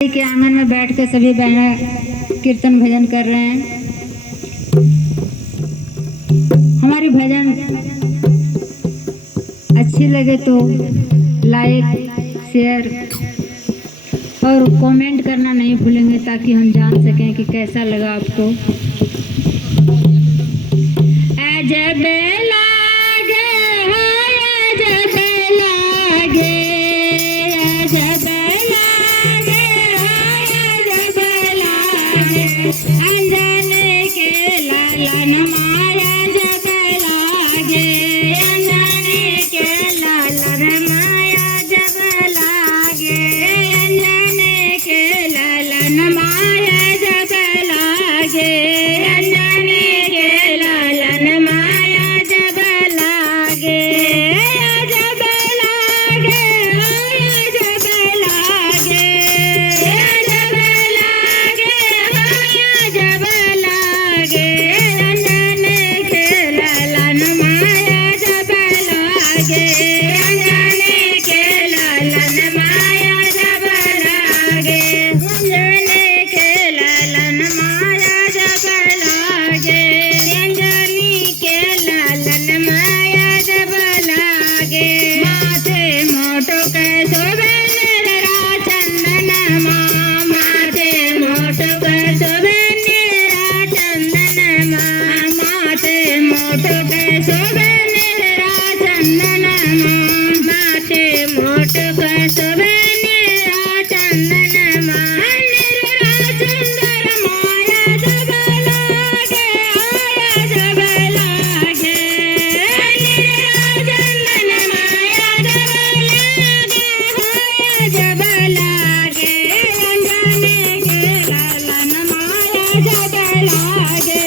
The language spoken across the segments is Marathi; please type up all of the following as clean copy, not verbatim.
के आंगन में बैठ कर सभी बहनें कीर्तन भजन कर रहे हैं। हमारी भजन अच्छी लगे तो लाइक शेयर और कमेंट करना नहीं भूलेंगे ताकि हम जान सकें कि कैसा लगा आपको। अजब लागे हो अजब लागे, अजब लागे हो अजब लागे, अंजन के लालन माया जब लागे, अंजन के लालन माया जब लागे, अंजन के लालन माया जब लागे, अंजन के लालन माया जब लागे, अजब लागे अजब लागे, अजब लागे अजब लागे, अंजन के लालन माया जब लागे, अंजन के लालन माया जब लागे, अंजन के लालन माया जब लागे, अंजनी के लालन माया जब लागे, माथे मोटो के शोभे निरा चंदन माँ, माथे मोटो के शोभे निरा चंदन माँ, माथे मोटो के शोभे निरा चंदन माँ, माथे मोटो के शोभे निरा चंदन माँ, निरा चंदन माया जब लागे, आया जब लागे, निरा चंदन माया जब लागे, आया जब लागे, अंजन के लालन माया जब लागे,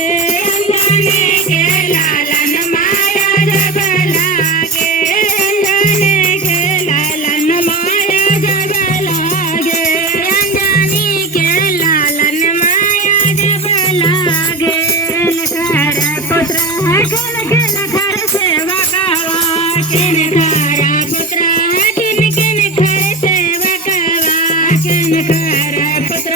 अंजन के लालन माया जब लागे, अंजन के लालन माया जब लागे, अंजनी के लालन माया जब लागे, खर पुत्र है किन खर सेवा कवा, किन खर पुत्र है किन खर सेवा कवा, किन खर पुत्र